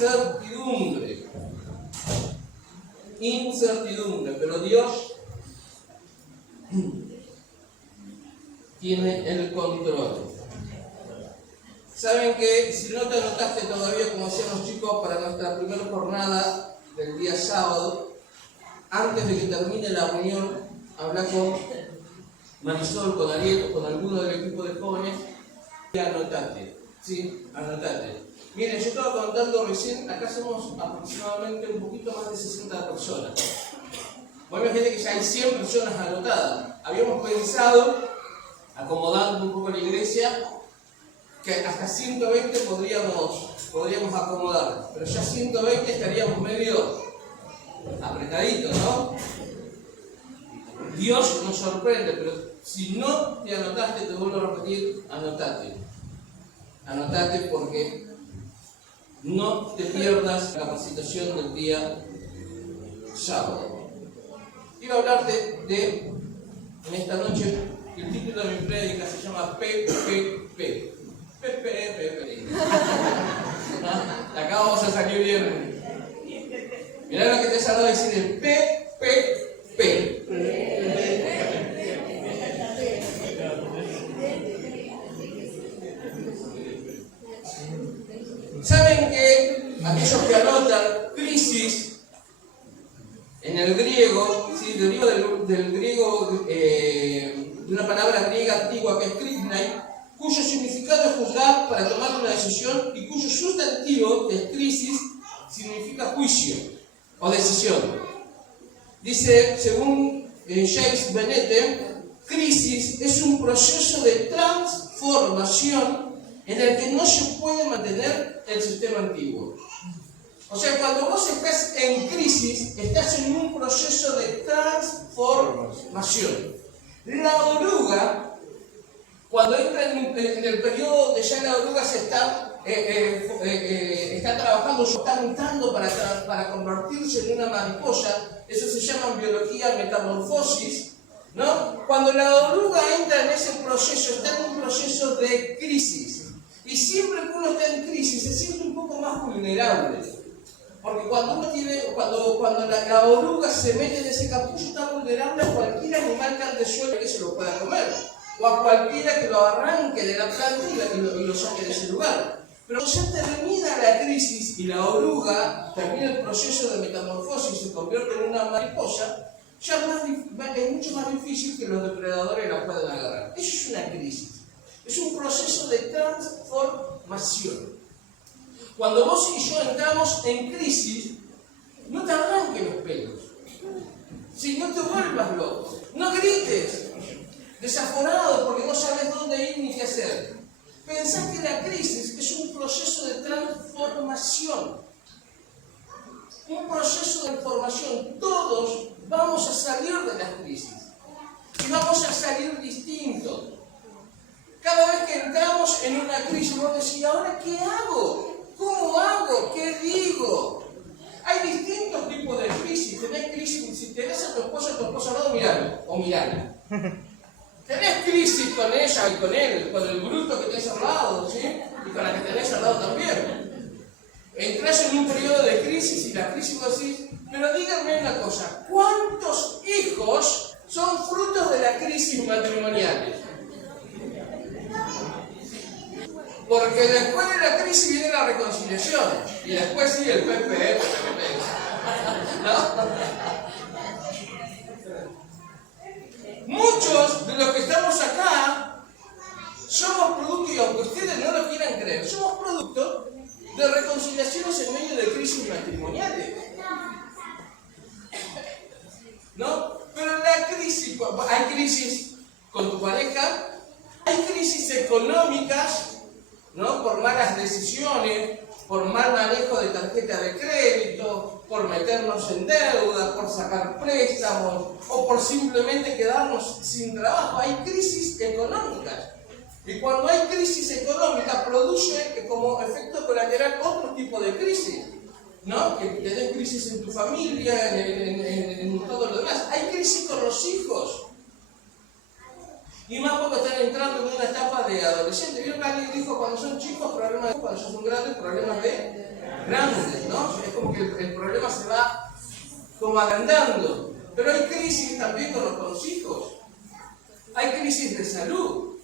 incertidumbre. Incertidumbre, pero Dios tiene el control. Saben que si no te anotaste todavía, como hacían los chicos, para nuestra primera jornada del día sábado, antes de que termine la reunión, habla con Marisol, con Ariel o con alguno del equipo de jóvenes y anotate, ¿sí? Anotate. Miren, yo estaba contando recién, acá somos aproximadamente un poquito más de 60 personas. Bueno, imagínate que ya hay 100 personas anotadas. Habíamos pensado, acomodando un poco la iglesia, que hasta 120 podríamos acomodar, pero ya 120 estaríamos medio apretaditos, ¿no? Dios nos sorprende, pero si no te anotaste, te vuelvo a repetir, anotate. Anotate porque no te pierdas la capacitación del día sábado. Quiero hablarte en esta noche, el título de mi prédica se llama PPP. PPP. Acá vamos a salir bien. Mirá lo que te he salido a decir el PPP. ¿Saben que aquellos que anotan crisis en el griego, ¿sí? del griego, de una palabra griega antigua que es krisnai, cuyo significado es juzgar para tomar una decisión y cuyo sustantivo, que es crisis, significa juicio o decisión? Dice, según James Bennett, crisis es un proceso de transformación en el que no se puede mantener el sistema antiguo. O sea, cuando vos estás en crisis, estás en un proceso de transformación. La oruga, cuando entra en el periodo de ya la oruga se está trabajando, está mutando para convertirse en una mariposa, eso se llama en biología metamorfosis, ¿no? Cuando la oruga entra en ese proceso, está en un proceso de crisis. Y siempre que uno está en crisis se siente un poco más vulnerable. Porque cuando la oruga se mete en ese capullo, está vulnerable a cualquier animal que ande suelto que se lo pueda comer. O a cualquiera que lo arranque de la planta y lo saque de ese lugar. Pero ya termina la crisis y la oruga termina el proceso de metamorfosis y se convierte en una mariposa, ya es mucho más difícil que los depredadores la puedan agarrar. Eso es una crisis. Es un proceso de transformación. Cuando vos y yo entramos en crisis, no te arranques los pelos. Si no te vuelvas loco. No grites, desaforado, porque no sabes dónde ir ni qué hacer. Pensá que la crisis es un proceso de transformación. Un proceso de transformación. Todos vamos a salir de la crisis. Y vamos a salir distintos. Cada vez que entramos en una crisis, vos decís, ¿ahora qué hago? ¿Cómo hago? ¿Qué digo? Hay distintos tipos de crisis. Tenés crisis, si tenés a tu esposa al lado, miralo o mirala. Tenés crisis con ella y con él, con el bruto que tenés al lado, ¿sí? Y con la que tenés al lado también. Entrás en un periodo de crisis y la crisis vos decís, pero díganme una cosa, ¿cuántos hijos son frutos de la crisis matrimoniales? Porque después de la crisis viene la reconciliación. Y después sigue el PPP. ¿No? Muchos de los que estamos acá somos producto, y aunque ustedes no lo quieran creer, somos producto de reconciliaciones en medio de crisis matrimoniales. ¿No? Pero la crisis, hay crisis con tu pareja, hay crisis económicas, ¿no? Por malas decisiones, por mal manejo de tarjeta de crédito, por meternos en deuda, por sacar préstamos o por simplemente quedarnos sin trabajo. Hay crisis económicas. Y cuando hay crisis económica produce como efecto colateral otro tipo de crisis, ¿no? Que tenés crisis en tu familia, en todo lo demás. Hay crisis con los hijos. Y más cuando están entrando en una etapa de adolescente. Vieron que alguien dijo cuando son chicos, problemas de cuando son grandes, problemas de grandes, ¿no? Es como que el problema se va como agrandando. Pero hay crisis también con los hijos. Hay crisis de salud,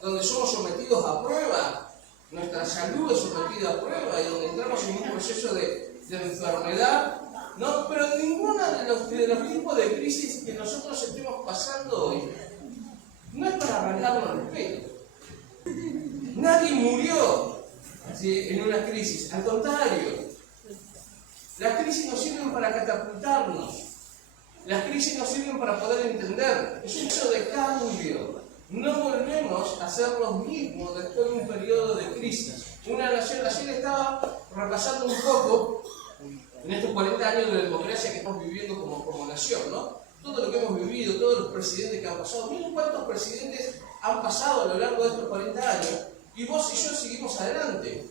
donde somos sometidos a prueba. Nuestra salud es sometida a prueba y donde entramos en un proceso de enfermedad. No, pero ninguna de los tipos de crisis que nosotros estemos pasando hoy no es para arrancarnos el pelo. Nadie murió, ¿sí?, en una crisis. Al contrario, las crisis nos sirven para catapultarnos. Las crisis nos sirven para poder entender. Es un hecho de cambio. No volvemos a ser los mismos después de un periodo de crisis. Una nación, ayer estaba repasando un poco en estos 40 años de democracia que estamos viviendo como nación, ¿no? Todo lo que hemos vivido, todos los presidentes que han pasado. Miren cuántos presidentes han pasado a lo largo de estos 40 años y vos y yo seguimos adelante.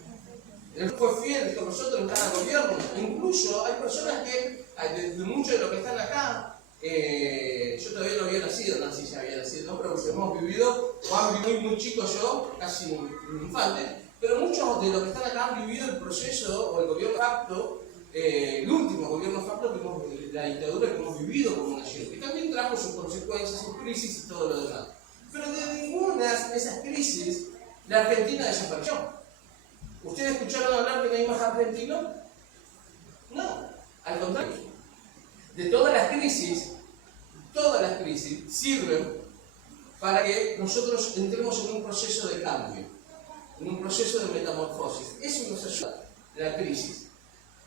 Él fue fiel con nosotros en cada gobierno. Incluso hay personas que, de muchos de los que están acá, yo todavía no había nacido, Nancy ya había nacido, ¿no? Pero hemos vivido, Juan vivió muy chico yo, casi un infante, pero muchos de los que están acá han vivido el proceso o el gobierno facto, el último gobierno facto que hemos, la dictadura que hemos vivido como nación, que también trajo sus consecuencias, sus crisis y todo lo demás. Pero de ninguna de esas crisis la Argentina desapareció. ¿Ustedes escucharon hablar que no hay más argentinos? No, al contrario. De todas las crisis sirven para que nosotros entremos en un proceso de cambio, en un proceso de metamorfosis. Eso nos ayuda, la crisis.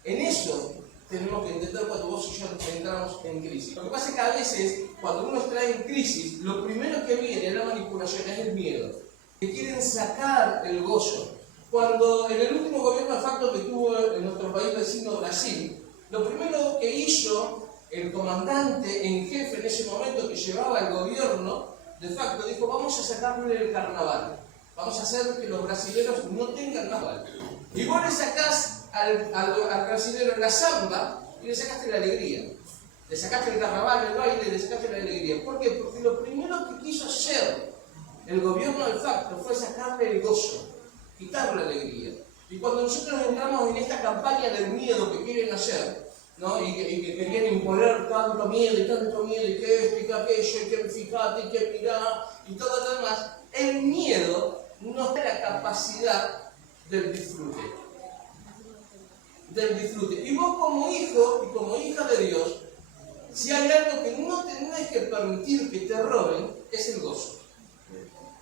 En eso tenemos que entender cuando vos y yo entramos en crisis. Lo que pasa es que a veces, cuando uno está en crisis, lo primero que viene es la manipulación, es el miedo. Que quieren sacar el gozo. Cuando en el último gobierno de facto que tuvo en nuestro país vecino Brasil, lo primero que hizo el comandante en jefe en ese momento que llevaba el gobierno de facto, dijo: vamos a sacarle el carnaval, vamos a hacer que los brasileños no tengan carnaval. Y vos le sacás al brasilero la samba y le sacaste la alegría. Le sacaste el carnaval, el baile, le sacaste la alegría. ¿Por qué? Porque lo primero que quiso hacer el gobierno de facto fue sacarle el gozo, quitarle la alegría. Y cuando nosotros entramos en esta campaña del miedo que quieren hacer, ¿no? y que querían imponer tanto miedo, y que esto, y que aquello, y que fíjate, y que mirá, y todo lo demás, el miedo nos da la capacidad del disfrute. Y vos como hijo y como hija de Dios, si hay algo que no tenés que permitir que te roben, es el gozo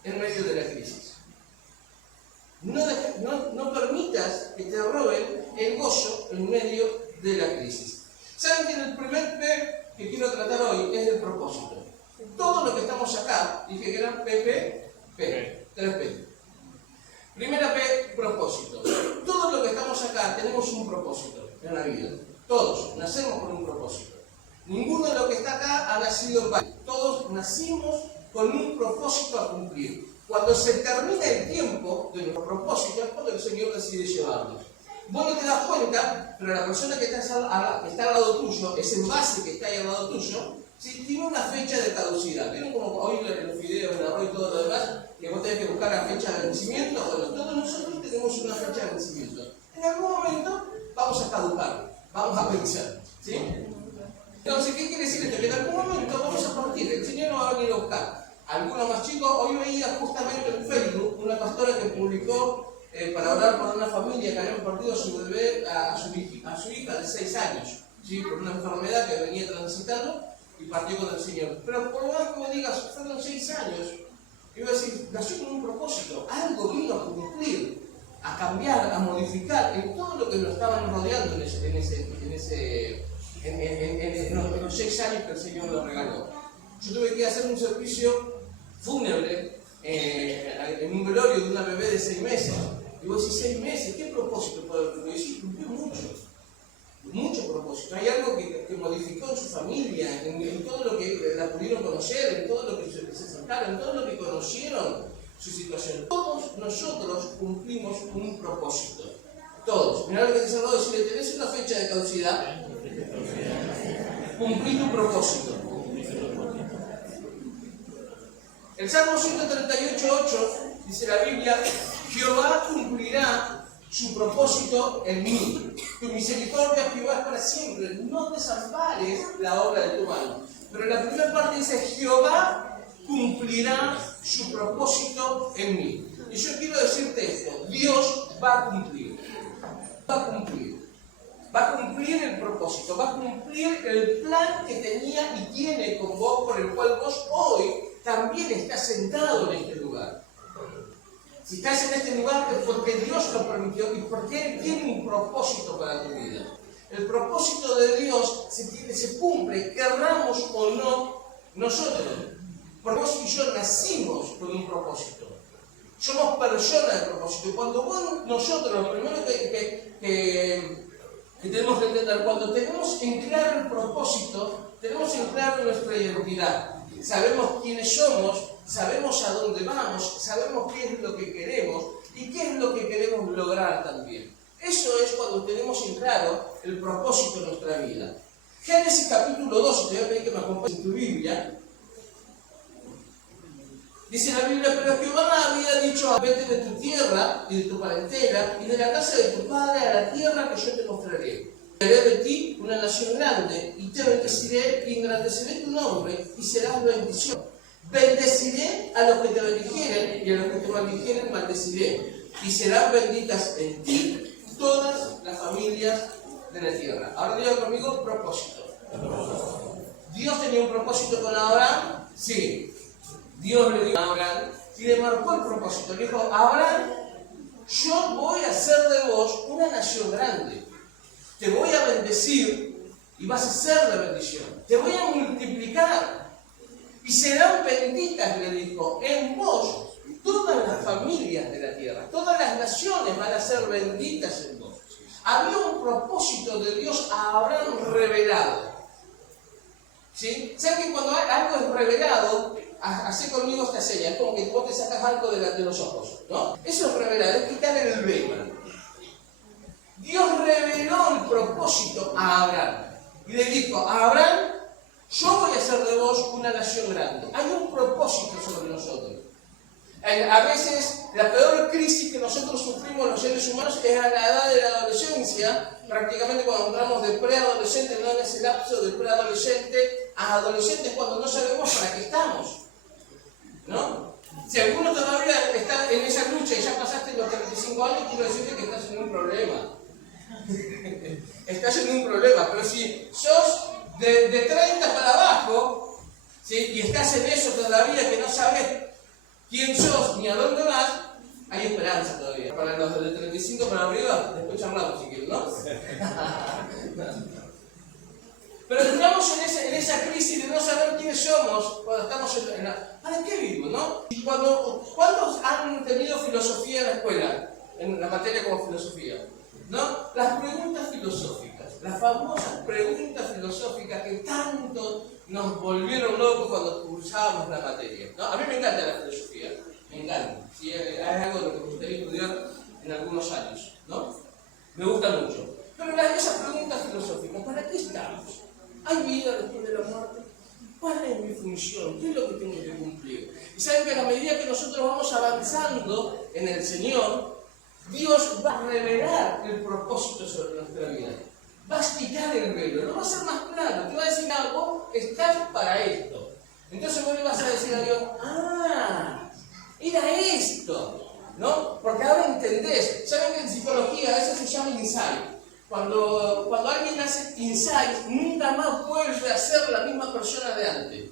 en medio de la crisis. No permitas que te roben el gozo en medio de la crisis. ¿Saben que el primer P que quiero tratar hoy es el propósito? Todo lo que estamos acá, dije que eran P, 3P. Primera P, propósito. Todo lo que estamos acá tenemos un propósito en la vida. Todos nacemos con un propósito. Ninguno de los que está acá ha nacido en vano. Todos nacimos con un propósito a cumplir. Cuando se termina el tiempo de nuestro propósito es cuando el Señor decide llevarnos. Vos no te das cuenta, pero la persona que está al lado tuyo, ese envase que está ahí al lado tuyo, ¿sí?, tiene una fecha de caducidad. ¿Vieron como hoy en los videos, en la arroz y todo lo demás, que vos tenés que buscar la fecha de vencimiento? Bueno, todos nosotros tenemos una fecha de vencimiento. En algún momento vamos a caducar, vamos a vencer, ¿sí? Entonces, ¿qué quiere decir esto? Que en algún momento vamos a partir, el Señor nos va a venir a buscar. Algunos más chicos, hoy veía justamente en Facebook una pastora que publicó para orar por una familia que había perdido a su bebé, a su hija de 6 años, ¿sí?, por una enfermedad que venía transitando y partió con el Señor. Pero por lo más que me digas, fueron 6 años, yo iba a decir, nació con un propósito, algo vino a cumplir, a cambiar, a modificar en todo lo que lo estaban rodeando en los 6 años que el Señor lo regaló. Yo tuve que hacer un servicio fúnebre en un velorio de una bebé de 6 meses. Y vos decís, 6 meses, ¿qué propósito puede cumplir? Y sí, cumplió mucho propósito. Hay algo que modificó en su familia, en todo lo que la pudieron conocer, en todo lo que se acercaron, en todo lo que conocieron su situación. Todos nosotros cumplimos un propósito. Todos. Mirá lo que te saludó, si le tenés una fecha de caducidad, cumplí tu propósito. El Salmo 138:8 dice la Biblia: Jehová cumplirá su propósito en mí. Tu misericordia, Jehová, es para siempre. No desampares la obra de tu mano. Pero la primera parte dice: Jehová cumplirá su propósito en mí. Y yo quiero decirte esto: Dios va a cumplir. Va a cumplir. Va a cumplir el propósito. Va a cumplir el plan que tenía y tiene con vos, por el cual vos hoy también estás sentado en este lugar. Si estás en este lugar es porque Dios lo permitió y porque Él tiene un propósito para tu vida. El propósito de Dios se cumple, querramos o no, nosotros. Porque vos y yo nacimos con un propósito. Somos personas de propósito. Y cuando nosotros, lo primero que tenemos que entender, cuando tenemos en claro el propósito, tenemos en claro nuestra identidad. Sabemos quiénes somos, sabemos a dónde vamos, sabemos qué es lo que queremos y qué es lo que queremos lograr también. Eso es cuando tenemos en claro el propósito de nuestra vida. Génesis capítulo 12, te voy a pedir que me acompañes en tu Biblia. Dice la Biblia: pero Jehová había dicho: vete de tu tierra y de tu parentela y de la casa de tu padre a la tierra que yo te mostraré. Haré de ti una nación grande y te bendeciré y engrandeceré tu nombre y serás bendición. Bendeciré a los que te bendijeren y a los que te maldijeren maldeciré, y serán benditas en ti todas las familias de la tierra. Ahora diga conmigo: propósito. ¿Dios tenía un propósito con Abraham? Sí. Dios le dijo a Abraham y le marcó el propósito. Le dijo: Abraham, yo voy a hacer de vos una nación grande. Te voy a bendecir y vas a ser de bendición. Te voy a multiplicar y serán benditas, le dijo, en vos todas las familias de la tierra. Todas las naciones van a ser benditas en vos. Había un propósito de Dios a Abraham revelado. ¿Sí? ¿Saben que cuando algo es revelado, hace conmigo esta señal? Es como que vos te sacas algo de los ojos, ¿no? Eso es revelado, es quitar el velo. Dios reveló el propósito a Abraham y le dijo: a Abraham, yo voy a hacer de vos una nación grande. Hay un propósito sobre nosotros. A veces la peor crisis que nosotros sufrimos los seres humanos es a la edad de la adolescencia, prácticamente cuando entramos de preadolescente, no en ese lapso de preadolescente a adolescentes, cuando no sabemos para qué estamos, ¿no? Si alguno todavía está en esa lucha y ya pasaste los 35 años, quiero decirte que estás en un problema. Estás en un problema, pero si sos de 30 para abajo, ¿sí?, y estás en eso todavía, que no sabes quién sos ni a dónde vas, hay esperanza todavía. Para los de 35 para arriba, después charlamos si quieren, ¿no? Pero estamos en esa crisis de no saber quiénes somos cuando estamos en la... ¿Para qué vivo, no? Y ¿cuántos han tenido filosofía en la escuela? En la materia como filosofía, ¿no? Las preguntas filosóficas, las famosas preguntas filosóficas que tanto nos volvieron locos cuando cursábamos la materia, ¿no? A mí me encanta la filosofía, me encanta. Sí, es algo de lo que me gustaría estudiar en algunos años, ¿no? Me gusta mucho. Pero esas preguntas filosóficas, ¿para qué estamos? ¿Hay vida después de la muerte? ¿Cuál es mi función? ¿Qué es lo que tengo que cumplir? Y saben que a la medida que nosotros vamos avanzando en el Señor, Dios va a revelar el propósito sobre nuestra vida. Va a quitar el velo, lo va a hacer más claro. Te va a decir: vos estás para esto. Entonces vos le vas a decir a Dios: era esto, ¿no? Porque ahora entendés. ¿Saben que en psicología eso se llama insight? Cuando alguien hace insight, nunca más vuelve a ser la misma persona de antes.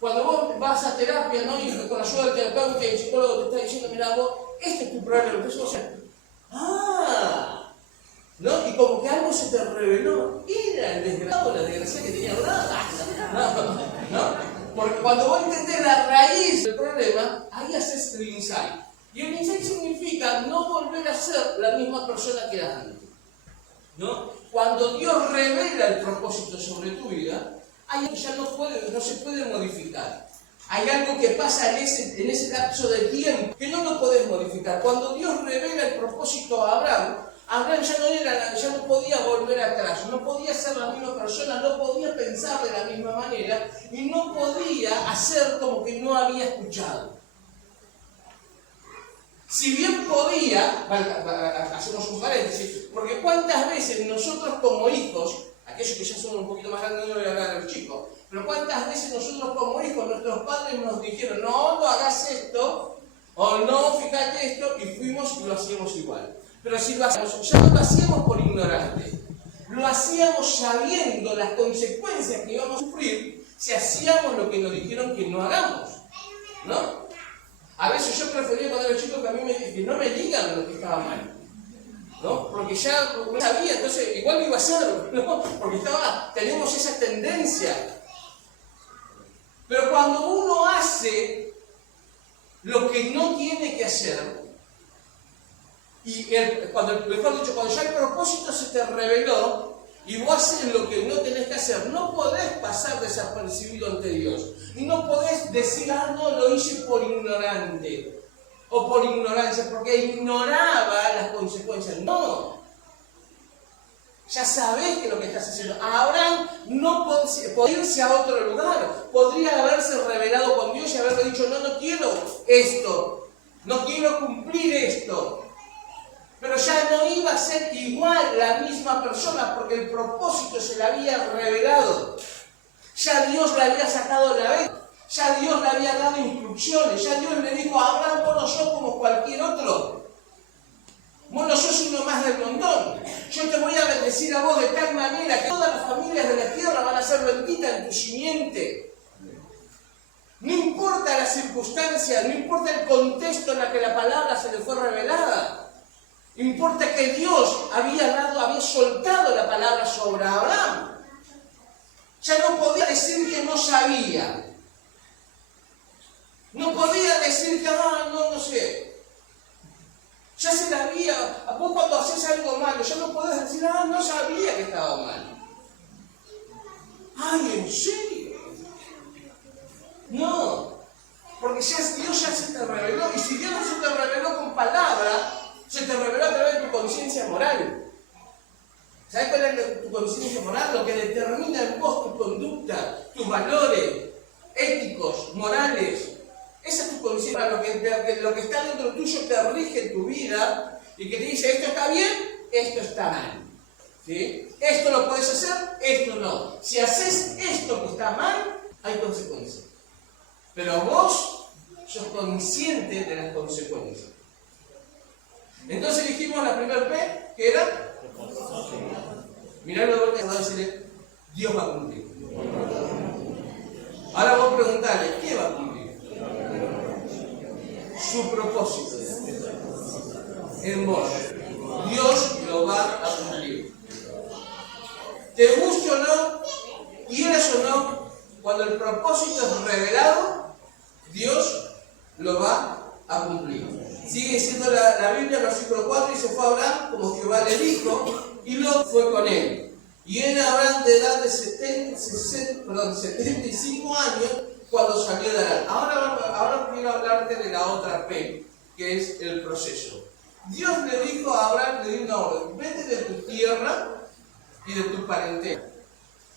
Cuando vos vas a terapia, ¿no?, y con ayuda del terapeuta y el psicólogo te está diciendo: mira, vos, este es tu problema. Entonces vos decís: ¿no? Y como que algo se te reveló. Era el desgraciado, la desgracia que tenía ¿no? Porque cuando vos entendés la raíz del problema, ahí haces el insight. Y el insight significa no volver a ser la misma persona que eras antes, ¿no? Cuando Dios revela el propósito sobre tu vida, hay algo que ya no se puede modificar. Hay algo que pasa en ese lapso de tiempo que no lo podés modificar. Cuando Dios revela el propósito a Abraham ya no podía volver atrás, no podía ser la misma persona, no podía pensar de la misma manera, sabía y no podía hacer como que no había escuchado. Si bien podía, hacemos un paréntesis, porque cuántas veces nosotros como hijos, aquellos que ya son un poquito más grandes, no voy a hablar a los chicos, pero cuántas veces nosotros como hijos, nuestros padres nos dijeron, no hagas esto, o no, fíjate esto, y fuimos y lo hacíamos igual. Pero si lo hacíamos, ya no lo hacíamos por ignorante, lo hacíamos sabiendo las consecuencias que íbamos a sufrir si hacíamos lo que nos dijeron que no hagamos, ¿no? A veces yo prefería cuando era chico que no me digan lo que estaba mal, ¿no? Porque ya no sabía, entonces igual lo iba a hacer, ¿no? Porque tenemos esa tendencia. Pero cuando uno hace lo que no tiene que hacer, cuando ya el propósito se te reveló y vos haces lo que no tenés que hacer, no podés pasar desapercibido ante Dios. Y no podés decir, no, lo hice por ignorante o por ignorancia, porque ignoraba las consecuencias. No. Ya sabés que lo que estás haciendo. Abraham no podía irse a otro lugar. Podría haberse revelado con Dios y haberle dicho, no quiero esto. No quiero cumplir esto. Pero ya no iba a ser igual la misma persona porque el propósito se le había revelado. Ya Dios le había sacado la vez. Ya Dios le había dado instrucciones. Ya Dios le dijo a Abraham, vos no sos como cualquier otro. Vos no sos uno más del montón. Yo te voy a bendecir a vos de tal manera que todas las familias de la tierra van a ser benditas en tu simiente. No importa la circunstancia, no importa el contexto en el que la palabra se le fue revelada. Importa que Dios había soltado la palabra sobre Abraham. Ya no podía decir que no sabía. No podía decir que, no sé. Ya se la había. Vos cuando haces algo malo, ya no podés decir, no sabía que estaba mal. Ay, ¿en serio? No. Porque Dios ya se te reveló. Y si Dios no se te reveló con palabra, se te reveló a través de tu conciencia moral. ¿Sabes cuál es tu conciencia moral? Lo que determina en vos tu conducta, tus valores éticos, morales. Esa es tu conciencia moral. Lo que está dentro tuyo te rige tu vida y que te dice, esto está bien, esto está mal. ¿Sí? Esto lo puedes hacer, esto no. Si haces esto que está mal, hay consecuencias. Pero vos sos consciente de las consecuencias. Entonces dijimos la primera P, que era mirarlo de vuelta y decirle, Dios va a cumplir. Ahora vos preguntarle, ¿qué va a cumplir? Su propósito en vos. Dios lo va a cumplir. Te guste o no, quieras o no, cuando el propósito es revelado, Dios lo va a cumplir. Sigue diciendo la Biblia, versículo 4, y se fue a Abraham como Jehová le dijo, y Lot fue con él. Y era Abraham de edad de 75 años cuando salió de Harán. Ahora quiero hablarte de la otra P, que es el proceso. Dios le dijo a Abraham, le dio una orden, vete de tu tierra y de tu parentela.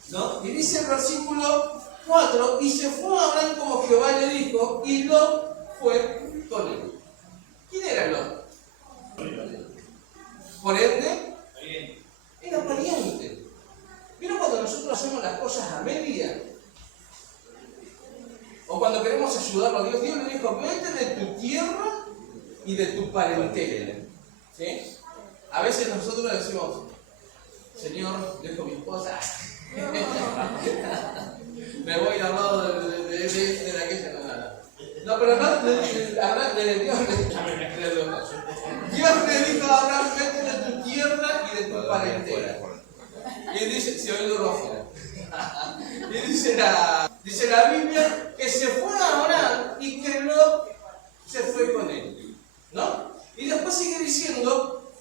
¿No? Y dice el versículo 4, y se fue a Abraham como Jehová le dijo, y Lot fue con él. ¿Quién era Lot? Por ende, era pariente. ¿Vieron cuando nosotros hacemos las cosas a media? O cuando queremos ayudarlo a Dios, Dios le dijo, vete de tu tierra y de tu parentela. ¿Sí? A veces nosotros decimos, Señor, dejo mi esposa. Me voy al lado de aquella nada. No, pero no, Dios le dijo a Abraham, vete de tu tierra y de tu parentela. Y dice, se oye rojo. Y dice la Biblia que se fue a Abraham y que Lot se fue con él. ¿No? Y después sigue diciendo,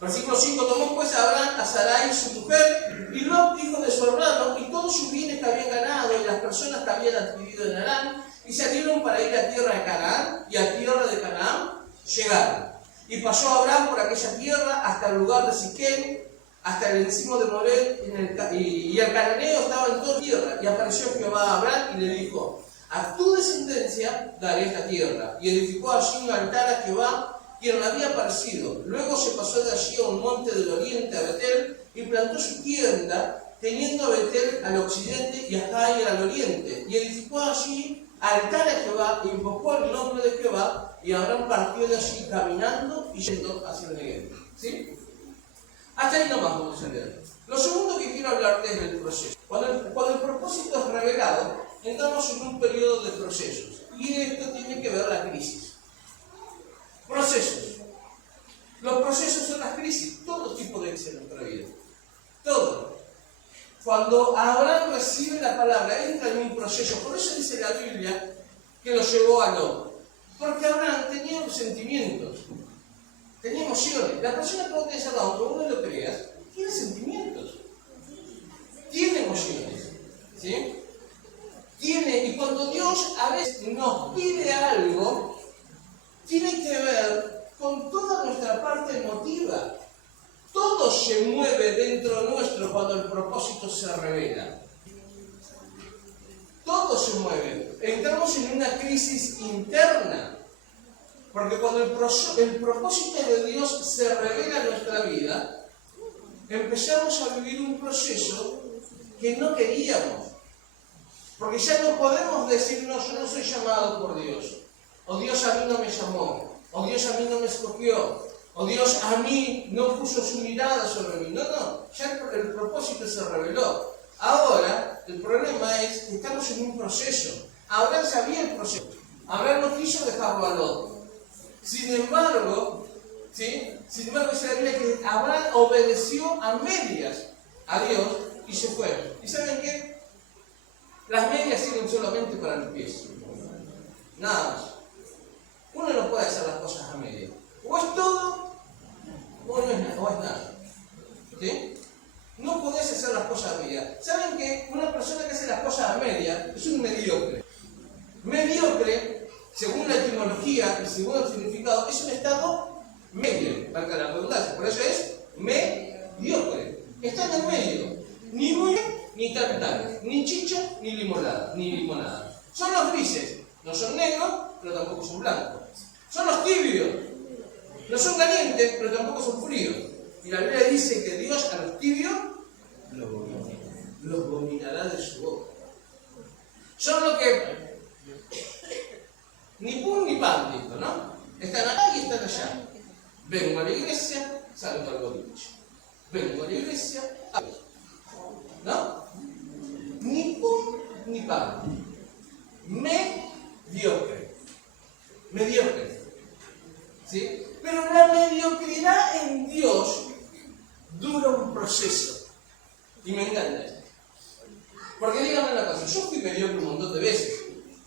versículo 5, tomó pues a Abraham a Sarai su mujer, y Lot hijo de su hermano, y todos sus bienes que habían ganado y las personas que habían adquirido en Harán, y salieron para ir a tierra de Canaán, y a tierra de Canaán llegaron. Y pasó Abraham por aquella tierra hasta el lugar de Siquem, hasta el encimo de Moré, y el cananeo estaba en toda tierra. Y apareció Jehová a Abraham y le dijo: a tu descendencia daré esta tierra. Y edificó allí un altar a Jehová, quien le había aparecido. Luego se pasó de allí a un monte del oriente, a Betel, y plantó su tienda, teniendo a Betel al occidente y a Jai al oriente. Y edificó allí altar a Jehová, e invocó el nombre de Jehová, y Abraham partió de allí caminando y yendo hacia el Negev. ¿Sí? Hasta ahí nomás vamos a leer. Lo segundo que quiero hablarte es del proceso. Cuando el propósito es revelado, entramos en un periodo de procesos. Y esto tiene que ver la crisis. Procesos. Los procesos son las crisis. Todo tipo de crisis en nuestra vida. Todo. Cuando Abraham recibe la palabra, entra en un proceso. Por eso dice la Biblia que lo llevó a Lot. Porque Abraham tenía sentimientos. Tenía emociones. La persona que vos tenés al lado, aunque vos no lo creas, tiene sentimientos. Tiene emociones. ¿Sí? Y cuando Dios a veces nos pide algo, tiene que ver con toda nuestra parte emotiva. Todo se mueve dentro nuestro cuando el propósito se revela. Todo se mueve. Entramos en una crisis interna. Porque cuando el propósito de Dios se revela en nuestra vida, empezamos a vivir un proceso que no queríamos. Porque ya no podemos decir: no, yo no soy llamado por Dios. O Dios a mí no me llamó. O Dios a mí no me escogió. O Dios a mí no puso su mirada sobre mí. No, ya el propósito se reveló. Ahora, el problema es que estamos en un proceso. Abraham sabía el proceso. Abraham no quiso dejarlo a Lot. Sin embargo, dice la Biblia que Abraham obedeció a medias a Dios y se fue. ¿Y saben qué? Las medias sirven solamente para los pies. Nada más. Uno no puede hacer las cosas a medias. O es todo, o no es nada. O es nada. ¿Sí? No podés hacer las cosas a medias. ¿Saben que una persona que hace las cosas a medias es un mediocre? Mediocre, según la etimología y según el significado, es un estado medio, para la redundancia. Por eso es mediocre. Está en el medio. Ni muy bien, ni tan, ni chicha, ni limonada. Son los grises. No son negros, pero tampoco son blancos. Son los tibios. No son calientes, pero tampoco son fríos. Y la Biblia dice que Dios a los tibios los dominará de su boca. Son los que ni pum ni pan, dijo, ¿no? Están acá y están allá. Vengo a la iglesia, salgo al boliche. Vengo a la iglesia, ¿no? Ni pum ni pan. Mediocre. ¿Sí? Pero la mediocridad en Dios dura un proceso. Y me encanta esto. Porque díganme una cosa, yo fui mediocre un montón de veces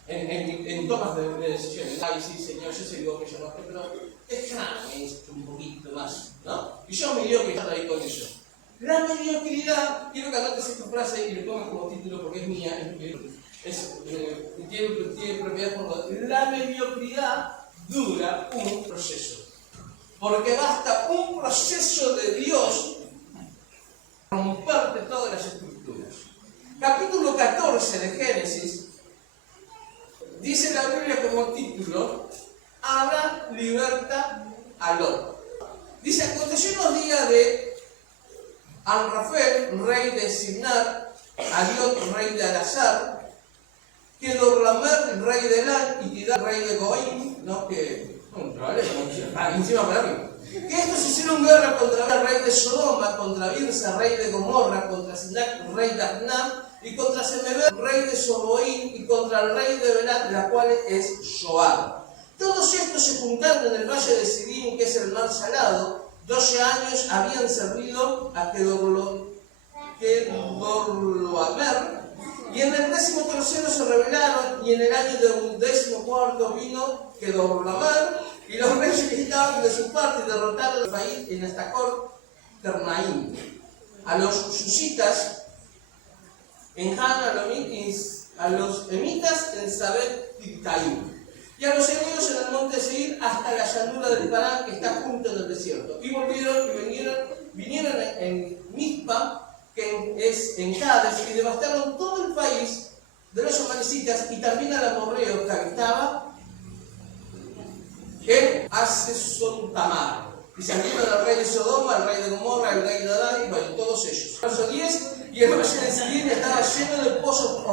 en tomas de decisiones. Ay, sí, Señor, yo sé que vos me llamaste, pero déjame esto un poquito más, ¿no? Y yo mediocre estar ahí con eso. La mediocridad, quiero que anotes esta frase y le pongas como título porque es mía, tiene propiedad por la mediocridad dura un proceso. Porque basta un proceso de Dios para romperte todas las estructuras. Capítulo 14 de Génesis dice la Biblia como título: Abraham liberta a Lot. Dice: aconteció en los días de Amrafel, rey de Simnar, Ariot, rey de Alasar, que Dorlamer, rey de Elad, y Tidal, rey de Goim, ¿no? Que encima para mí. Que estos hicieron guerra contra el rey de Sodoma, contra Birsa, rey de Gomorra, contra Sinac, rey de Adnam, y contra Semeber, rey de Soboín, y contra el rey de Belat, la cual es Joab. Todos estos se juntaron en el valle de Sidim, que es el mar salado. 12 años habían servido a Kedorlaomer, y en el 13º se rebelaron, y en el año del 14º vino Kedorlaomer, y los reyes que estaban de su parte derrotaron al país en Estacor Ternaim, a los susitas en Han, a los emitas en Sabet Tirtaim, y a los enemigos en el monte Seir hasta la llanura del Parán, que está junto en el desierto. Y volvieron y vinieron vinieron en Mizpa, que es en Cádiz, y devastaron todo el país de los amalecitas y también al amorreo que habitaba en Hazezontama. Y se abrieron al rey de Sodoma, al rey de Gomorra, al rey de Adán, y bueno, todos ellos. Verso 10, y el valle de Sidín estaba lleno de pozos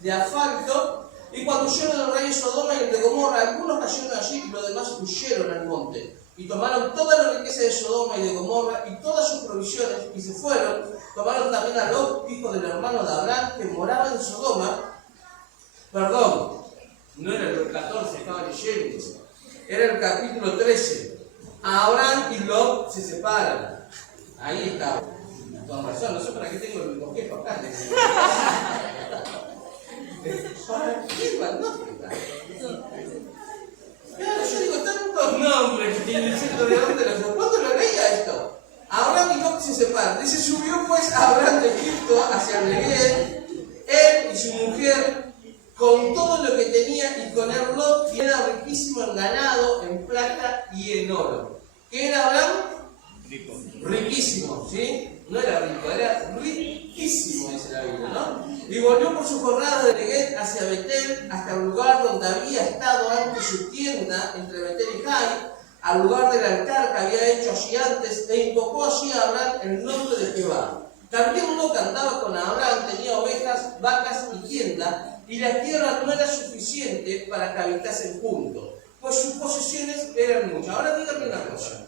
de asfalto, y cuando huyeron el rey de Sodoma y el de Gomorra, algunos cayeron allí y los demás huyeron al monte. Y tomaron toda la riqueza de Sodoma y de Gomorra y todas sus provisiones y se fueron. Tomaron también a Lot, hijo del hermano de Abraham, que moraba en Sodoma. Perdón, no era el 14, estaba leyendo. Era el capítulo 13. Abraham y Lot se separan. Ahí estaba. Con razón, no sé para qué tengo el bosquejo acá. ¿Para qué no? Claro, yo digo, tantos nombres que tiene diciendo de dónde los... ¿Cuándo lo leía esto? Abraham y Lot se separan. Dice, subió pues Abraham de Egipto hacia Neguev, él y su mujer, con todo lo que tenía, y con él Lot, y era riquísimo en ganado, en plata y en oro. ¿Qué era Abraham? Rico. Riquísimo, ¿sí? No era rico, era riquísimo, dice la Biblia, ¿no? Y volvió por sus jornadas de Neguev hacia Betel, hasta el lugar donde había estado antes su tienda, entre Betel y Jai, al lugar del altar que había hecho allí antes, e invocó allí a Abraham el nombre de Jehová. También Lot andaba con Abraham, tenía ovejas, vacas y tienda, y la tierra no era suficiente para que habitasen juntos, pues sus posesiones eran muchas. Ahora díganme una cosa.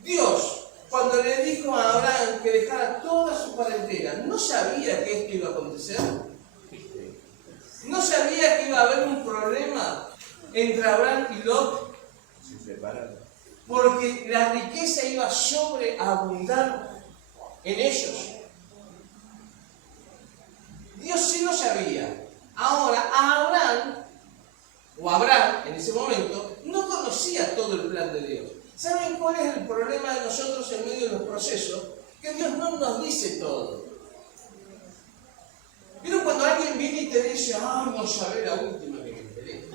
Dios, cuando le dijo a Abraham que dejara toda su parentela, ¿no sabía que esto iba a acontecer? ¿No sabía que iba a haber un problema entre Abraham y Lot? Porque la riqueza iba a sobreabundar en ellos. Dios sí lo sabía. Ahora, Abraham en ese momento, no conocía todo el plan de Dios. ¿Saben cuál es el problema de nosotros en medio de los procesos? Que Dios no nos dice todo. Pero cuando alguien viene y te dice, no sabés la última que me enteré.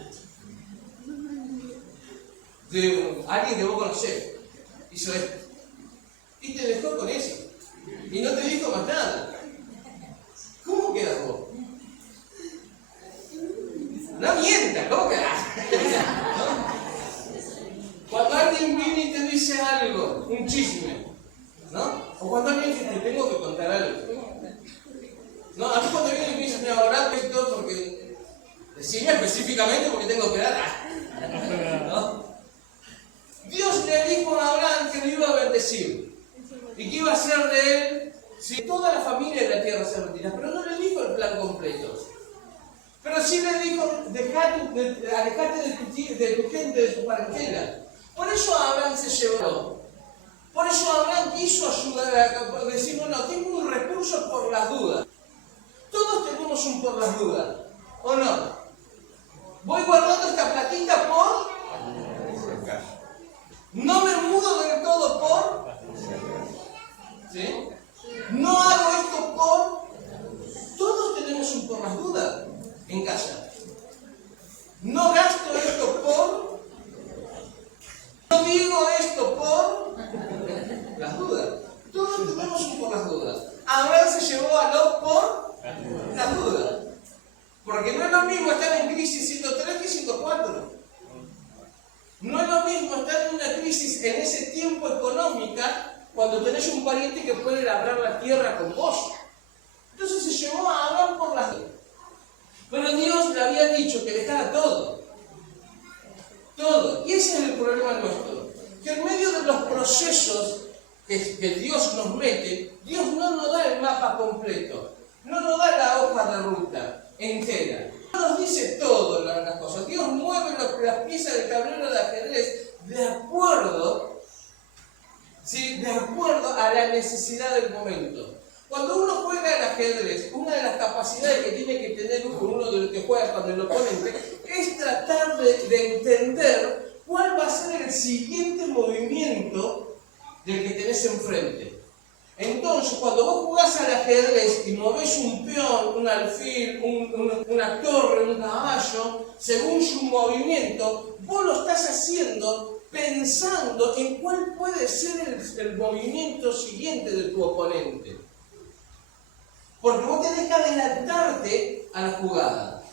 De alguien que vos conocés, hizo esto. Y te dejó con eso. Y no te dijo más nada. ¿Cómo quedas vos? No mientas, ¿cómo quedás? ¿No? Cuando alguien viene y te dice algo, un chisme, ¿no? O cuando alguien dice, te tengo que contar algo. No, a mí cuando viene y me dice, me ahora esto porque... Decime específicamente porque tengo que dar. ¿No? Dios le dijo a Abraham que lo iba a bendecir. Y que iba a hacer de él, si toda la familia de la tierra se retira. Pero no le dijo el plan completo. Pero sí le dijo, alejate de tu gente, de tu parentela. Por eso Abraham se llevó. Por eso Abraham quiso ayudar a decir, bueno, tengo un recurso por las dudas. Todos tenemos un por las dudas, ¿o no? Voy guardando esta platita por... No me mudo del todo por... ¿Sí? No hago esto por... Todos tenemos un por las dudas en casa. No gasto esto por... No digo esto por las dudas. Todos tenemos un por las dudas. Abraham se llevó a Lot por las dudas. Porque no es lo mismo estar en crisis 103 que 104. No es lo mismo estar en una crisis en ese tiempo económica cuando tenés un pariente que puede labrar la tierra con vos. Entonces se llevó a Abraham por las dudas. Pero Dios le había dicho que dejara todo. Todo. Y ese es el problema nuestro. Que en medio de los procesos que Dios nos mete, Dios no nos da el mapa completo. No nos da la hoja de ruta entera. No nos dice todo las cosas. Dios mueve las piezas del tablero de ajedrez de acuerdo, ¿sí? De acuerdo a la necesidad del momento. Cuando uno juega al ajedrez, una de las capacidades que tiene que tener uno de los que juega con el oponente es tratar de entender cuál va a ser el siguiente movimiento del que tenés enfrente. Entonces, cuando vos jugás al ajedrez y movés un peón, un alfil, una torre, un caballo, según su movimiento, vos lo estás haciendo pensando en cuál puede ser el movimiento siguiente de tu oponente. Porque vos tenés que adelantarte a la jugada,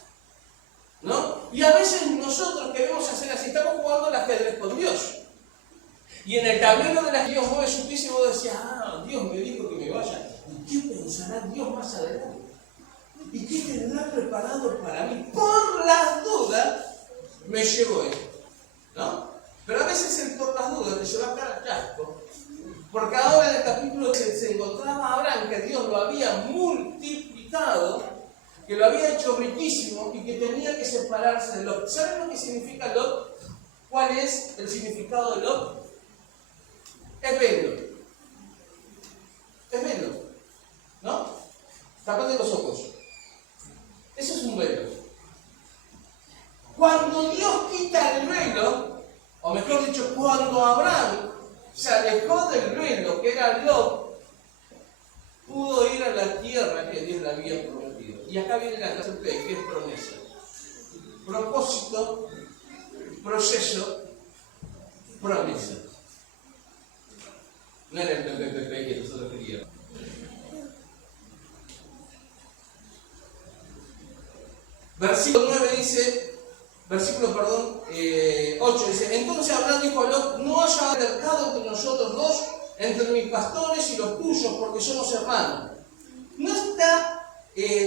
¿no? Y a veces nosotros queremos hacer así, estamos jugando al ajedrez con Dios. Y en el tablero de las Dios mueve su piso y vos decías, Dios me dijo que me vaya. ¿Y qué pensará Dios más adelante? ¿Y qué tendrá preparado para mí? Por las dudas me llevo esto, ¿no? Pero a veces el por las dudas te lleva acá al casco. Porque ahora en el capítulo se encontraba Abraham, que Dios lo había multiplicado, que lo había hecho riquísimo y que tenía que separarse de Lot. ¿Saben lo que significa Lot? ¿Cuál es el significado de Lot? Es velo. Es velo. ¿No? Tapate los ojos. Eso es un velo. Cuando Dios quita el velo, o mejor dicho, cuando Abraham se alejó del velo que era Lot, pudo ir a la tierra que Dios le había prometido. Y acá viene la clase P, que es promesa. Propósito, proceso, promesa. No era el PPP que nosotros queríamos. Versículo 9 dice, 8 dice, entonces Abraham dijo a Lot, no haya altercado entre nosotros dos, entre mis pastores y los tuyos, porque somos hermanos. ¿No está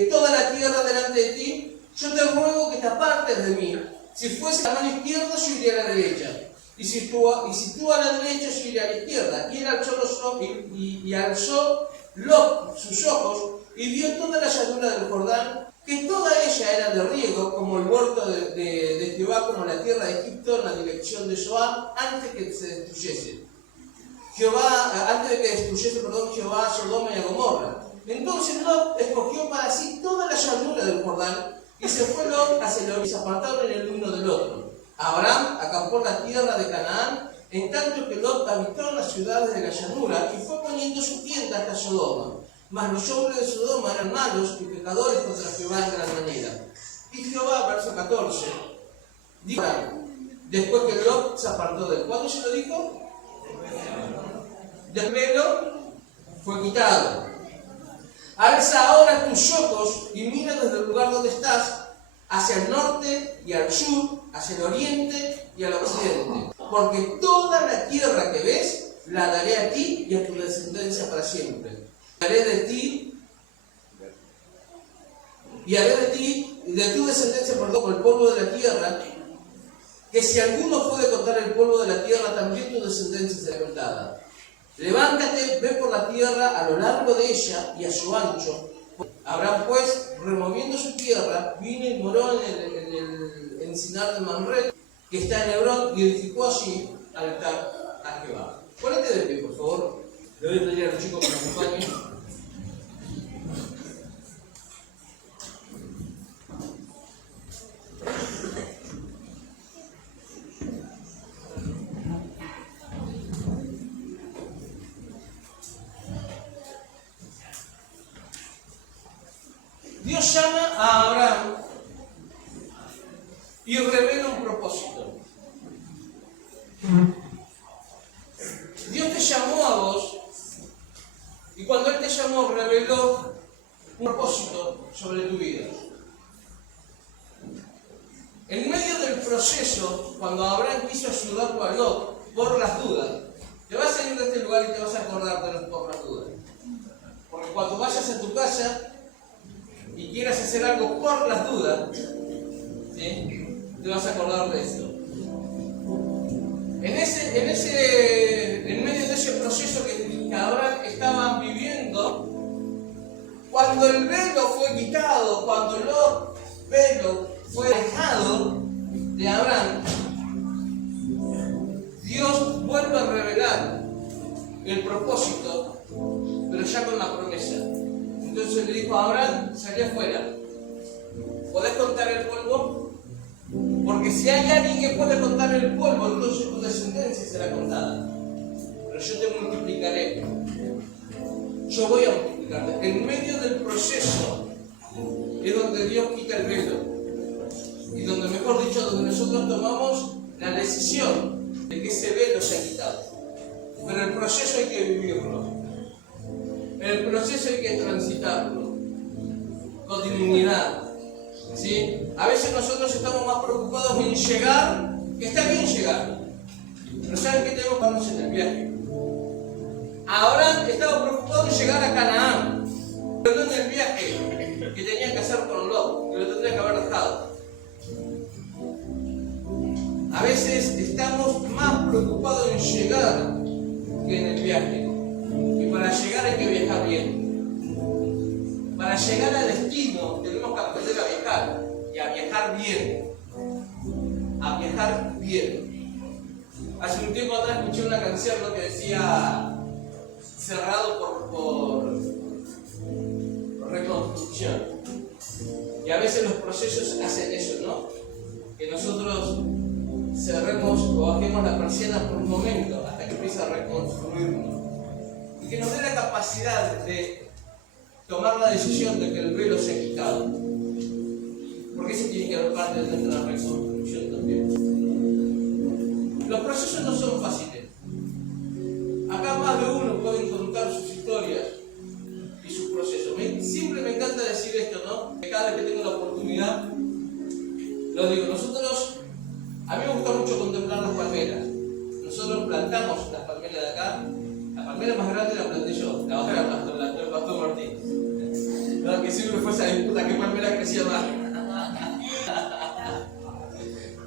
toda la tierra delante de ti? Yo te ruego que te apartes de mí. Si fuese a la mano izquierda, yo iría a la derecha. Y si tú a la derecha, yo iré a la izquierda. Y él alzó los ojos, y alzó Lot sus ojos, y vio toda la llanura del Jordán, que toda ella era de riego, como el huerto de Jehová, como la tierra de Egipto, en la dirección de Zoar, antes que se destruyese. Antes de que destruyese, Jehová a Sodoma y a Gomorra. Entonces Lot escogió para sí toda la llanura del Jordán, y se fue Lot hacia el y se apartaron el uno del otro. Abraham acampó en la tierra de Canaán, en tanto que Lot habitó en las ciudades de la llanura, y fue poniendo su tienda hasta Sodoma. Mas los hombres de Sodoma eran malos y pecadores contra Jehová en gran manera. Y Jehová, verso 14, dijo a Abraham, después que Lot se apartó de él. ¿Cuándo se lo dijo? Del velo fue quitado. Alza ahora tus ojos y mira desde el lugar donde estás, hacia el norte y al sur, hacia el oriente y al occidente. Porque toda la tierra que ves, la daré a ti y a tu descendencia para siempre. Haré de ti y de tu descendencia, con el polvo de la tierra, que si alguno puede contar el polvo de la tierra, también tu descendencia será contada. Levántate, ve por la tierra a lo largo de ella y a su ancho. Abraham pues, removiendo su tierra, vino y moró en el encinar de Mamre, que está en Hebrón, y edificó allí altar a Jehová. Ponete de pie, por favor. Le voy a pedir a los chicos que me acompañen. Dios llama a Abraham y revela un propósito. Dios te llamó a vos y cuando Él te llamó reveló un propósito sobre tu vida. En medio del proceso, cuando Abraham quiso ayudarlo a Lot por las dudas, te vas a ir de este lugar y te vas a acordar de los por las dudas. Porque cuando vayas a tu casa y quieras hacer algo por las dudas, ¿sí?, te vas a acordar de esto. En medio de ese proceso que Abraham estaba viviendo, cuando el velo fue quitado, cuando el velo fue dejado de Abraham, Dios vuelve a revelar el propósito, pero ya con la promesa. Entonces le dijo a Abraham, salí afuera. ¿Podés contar el polvo? Porque si hay alguien que puede contar el polvo, entonces tu descendencia será contada. Pero yo te multiplicaré. Yo voy a multiplicarte. En medio del proceso es donde Dios quita el velo. Y donde, mejor dicho, donde nosotros tomamos la decisión de que ese velo se ha quitado. Pero el proceso hay que vivirlo. El proceso hay que transitarlo. Con dignidad. ¿Sí? A veces nosotros estamos más preocupados en llegar, que está bien llegar. Pero ¿saben qué tenemos que hacer en el viaje? Abraham estaba preocupado en llegar a Canaán. Pero no en el viaje que tenía que hacer con Lot, que lo tendría que haber dejado. A veces estamos más preocupados en llegar que en el viaje. Y para llegar hay que viajar bien. Para llegar al destino tenemos que aprender a viajar. Y a viajar bien. A viajar bien. Hace un tiempo atrás escuché una canción que decía cerrado por reconstrucción. Y a veces los procesos hacen eso, ¿no? Que nosotros cerremos o bajemos la persiana por un momento hasta que empiece a reconstruirnos. Y que nos dé la capacidad de tomar la decisión de que el velo se ha quitado. Porque eso tiene que ver parte de nuestra reconstrucción también. Los procesos no son fáciles. Acá más de uno pueden contar sus historias y sus procesos. Siempre me encanta decir esto, ¿no? Que cada vez que tengo la oportunidad, lo digo. A mí me gusta mucho contemplar las palmeras. Nosotros plantamos las palmeras de acá. La palmera más grande la planté yo, la otra la plantó el pastor Martín. No, que siempre fue esa disputa, ¿qué palmera crecía más?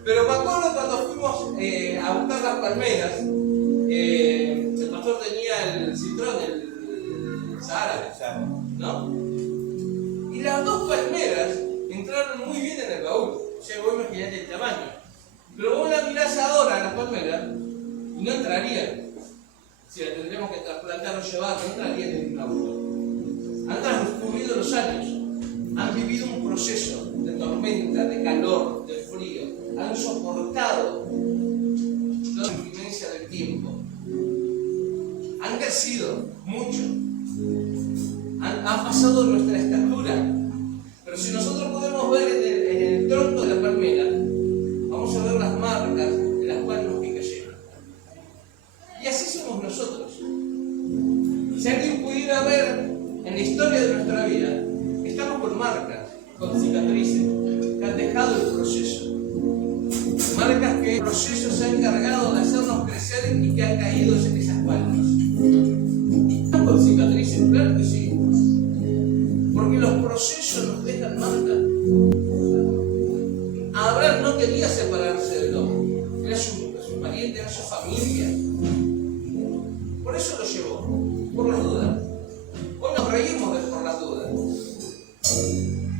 Pero me acuerdo cuando fuimos a buscar las palmeras, el pastor tenía el citrón, el Sahara, ¿no? Y las dos palmeras entraron muy bien en el baúl. O sea, vos imaginate el tamaño. Pero vos la mirás ahora a las palmeras y no entrarían. Si las tendríamos que trasplantar o llevar, no entrarían en un auto. Han transcurrido los años, han vivido un proceso de tormenta, de calor, de frío, han soportado la influencia del tiempo, han crecido mucho, han pasado nuestra estatura. Pero si nosotros podemos ver en el tronco de la palmera, vamos a ver las marcas de las palmas que cayeron. Y así somos nosotros. Si alguien pudiera ver en la historia de nuestra vida, estamos con marcas, con cicatrices, que han dejado el proceso. Marcas que el proceso se ha encargado de hacernos crecer y que han caído en esas palmas. ¿Estamos con cicatrices? Claro que sí. Porque los procesos nos dejan marcas. Abraham no quería separarse del hombre. Era su pariente, era su familia. Por eso lo llevó, por las dudas. Hoy nos reímos por las dudas.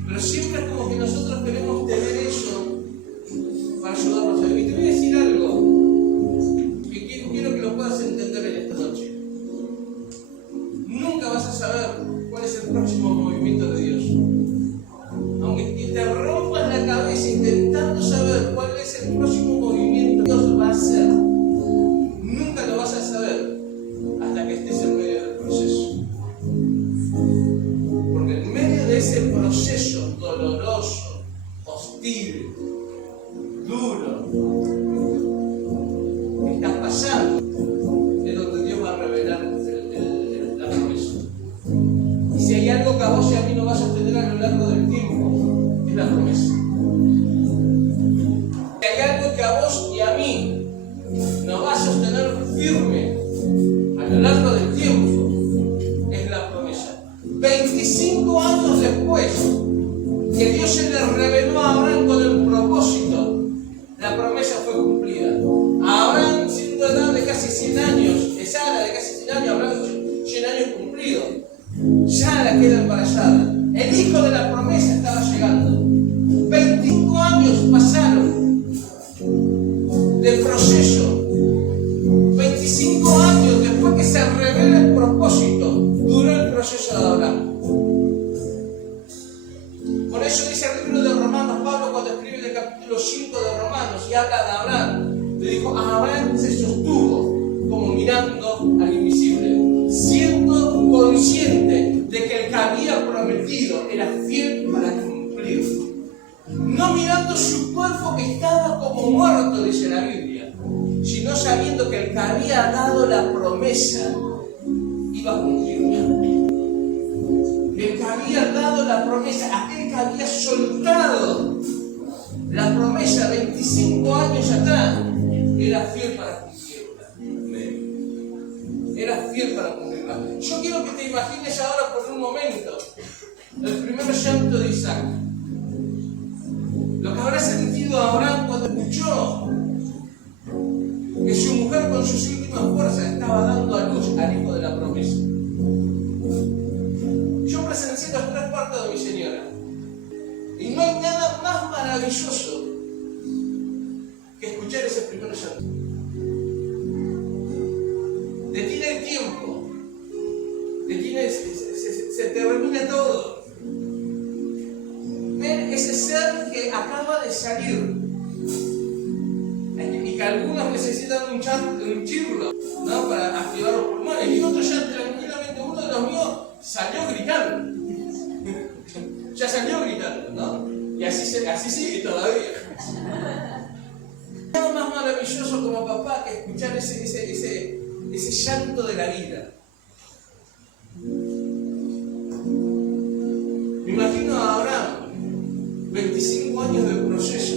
Pero siempre es como que nosotros queremos tener eso para ayudarnos a vivir. Y te voy a decir algo que quiero que lo puedas entender en esta noche. Nunca vas a saber cuál es el próximo movimiento de Dios. Aunque te rompas la cabeza intentando saber cuál es el próximo movimiento que Dios va a hacer, nunca lo vas a saber hasta que estés en medio del proceso. Porque en medio de ese proceso doloroso, hostil, duro, que estás pasando, es donde Dios va a revelar la promesa. Y si hay algo que a vos y a mí no va a sostener a lo largo del tiempo, es la promesa. Si hay algo que a vos y a mí nos va a sostener firme a lo largo del tiempo, es la promesa. 25 años después que Dios se le reveló a Abraham con el propósito, la promesa fue cumplida. A Abraham, siendo edad de casi 100 años, de Sara de casi 100 años, Abraham 100 años cumplidos, Sara queda embarazada. El hijo de la promesa estaba llegando. 25 años pasaron de proceso. 25 años después que se revela el propósito, duró el proceso de Abraham. Por eso dice el libro de Romanos, Pablo cuando escribe el capítulo 5 de Romanos y habla de Abraham, le dijo, Abraham se sostuvo como mirando al invisible, siendo consciente de que el que había prometido era fiel para cumplirlo. No mirando su cuerpo que estaba como muerto, dice la Biblia, sino sabiendo que el que había dado la promesa iba a cumplirla. El que había dado la promesa, aquel que había soltado la promesa 25 años atrás, era fiel para cumplirla. Era fiel para cumplirla. Yo quiero que te imagines ahora por un momento el primer llanto de Isaac. Lo que habrá sentido Abraham cuando escuchó que su mujer con sus últimas fuerzas estaba dando a luz al hijo de la promesa. Yo presencié los 3 partos de mi señora. Y no hay nada más maravilloso que escuchar ese primer llanto. Detiene el tiempo. Se termina todo. Ver ese ser que acaba de salir. Y que algunos necesitan un chirlo, ¿no? Para activar los pulmones. Y otros ya tranquilamente, uno de los míos salió gritando. Ya salió gritando, ¿no? Y así sigue todavía. Nada más maravilloso como papá que escuchar ese llanto de la vida. Me imagino a Abraham, 25 años de proceso,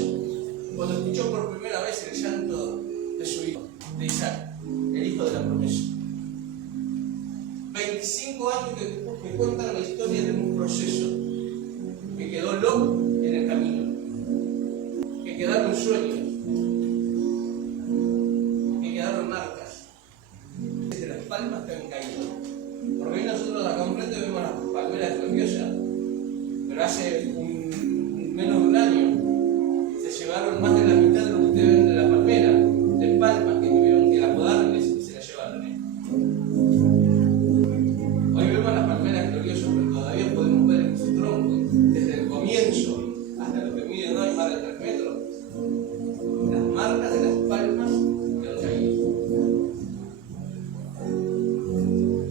cuando escuchó por primera vez el llanto de su hijo, de Isaac, el hijo de la promesa. 25 años que cuentan la historia de un proceso que quedó loco en el camino, que quedaron sueños, que quedaron marcas de las palmas que han caído. Porque hoy nosotros acá enfrente vemos las palmeras gloriosas, pero hace menos de un año se llevaron más de la mitad de lo que ustedes ven de la palmera, de palmas que tuvieron que la podarles y se la llevaron. Hoy vemos las palmeras gloriosas, pero todavía podemos ver en su tronco, desde el comienzo hasta lo que miden hoy, más de 3 metros, las marcas de las palmas que han caído.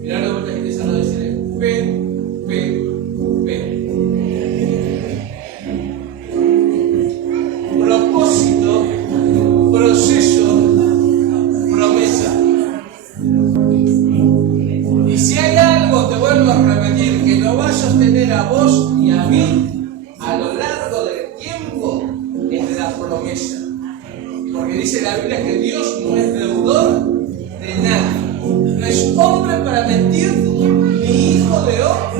Mirá la vuelta que te salió a decir, fe. Propósito, proceso, promesa. Y si hay algo, te vuelvo a repetir, que nos va a sostener a vos y a mí a lo largo del tiempo, es la promesa. Porque dice la Biblia que Dios no es deudor de nadie. No es hombre para mentir, ni hijo de hombre